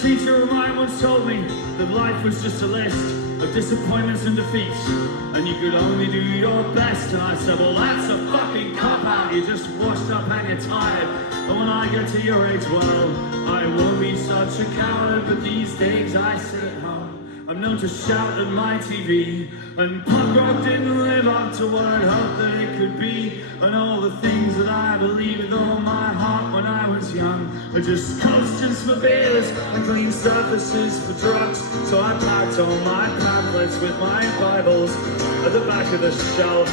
teacher of mine once told me that life was just a list of disappointments and defeats, and you could only do your best. And I said, well, that's a fucking cop-out. You're just washed up and you're tired. And when I get to your age, well, I won't be such a coward. But these days I sit at home, I'm known to shout at my TV, and punk rock didn't live up to what I'd hoped that it could be. And all the things that I believed with all my heart when I was young are just constants for beers and clean surfaces for drugs. So I packed all my pamphlets with my Bibles at the back of the shelf.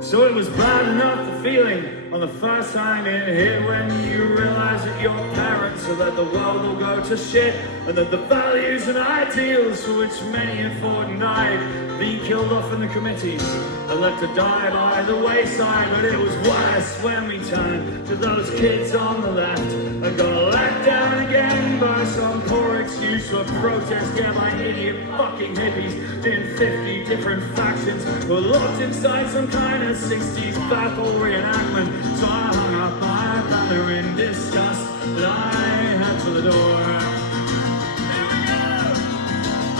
So it was bad enough, the feeling on the first time it hit, when you realize that your parents, so that the world will go to shit, and that the values and ideals for which many had fought and died, being killed off in the committees and left to die by the wayside. But it was worse when we turned to those kids on the left and got let down again by some poor excuse for protest. Yeah, by idiot fucking hippies in 50 different factions who were locked inside some kind of 60s battle reenactment. So I hung up my banner in disgust that I had for the door. Here we go!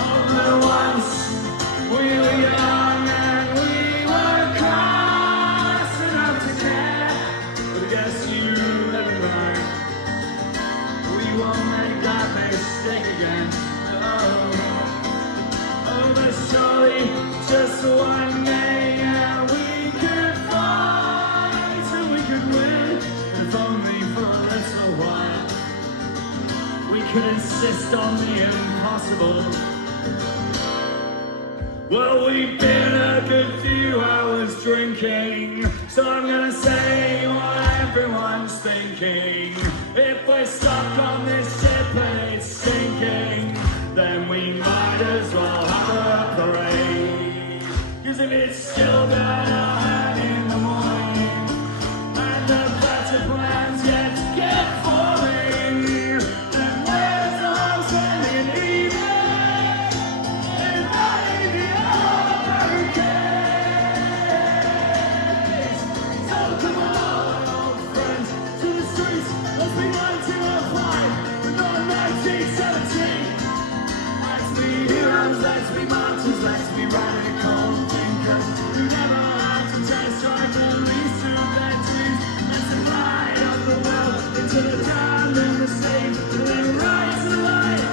Over once we were young and we were cross enough to care, but I guess you let me right. We won't make that mistake again. Oh, but surely just one day, yeah, we could fight and we could win, if only for a little while. We could insist on the impossible. Well, we've been a good few hours drinking, so I'm gonna say what everyone's thinking. If we're stuck on this ship and it's sinking, then we might as well have a parade. 'Cause if it's still gonna hurt in the morning, and the better plans yet to get falling, then where's the whole spending evening? It might be okay. So come on, old friends, to the streets. Let's be 1905, but not 1917. Let's be heroes, let's be martyrs, let's be radical thinkers who never had to test drive the least of their dreams. Let's light up the world into the damned and the saved, and then rise to light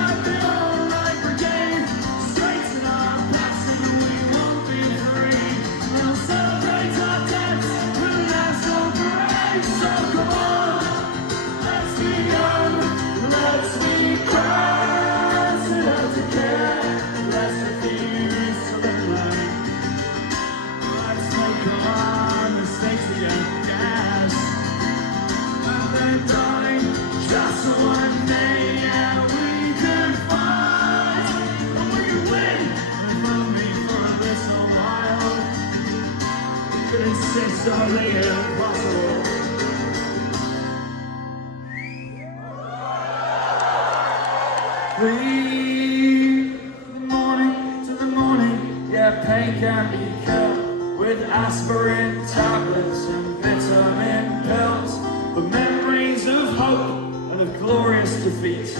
and the all-right brigade. Straighten our backs and we won't be free. We'll celebrate our deaths with a national parade. So come on, let's be young, let's be crass enough to care. Let's refuse to live life. Let's make our mistakes again, yes. And then darling, just one day, yeah, we could fight and we could win, if only for a little while. We could insist on the impossible. Breathe the morning to the morning, yeah, pain can be killed with aspirin tablets and vitamin pills. But memories of hope and of glorious defeat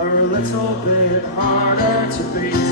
are a little bit harder to beat.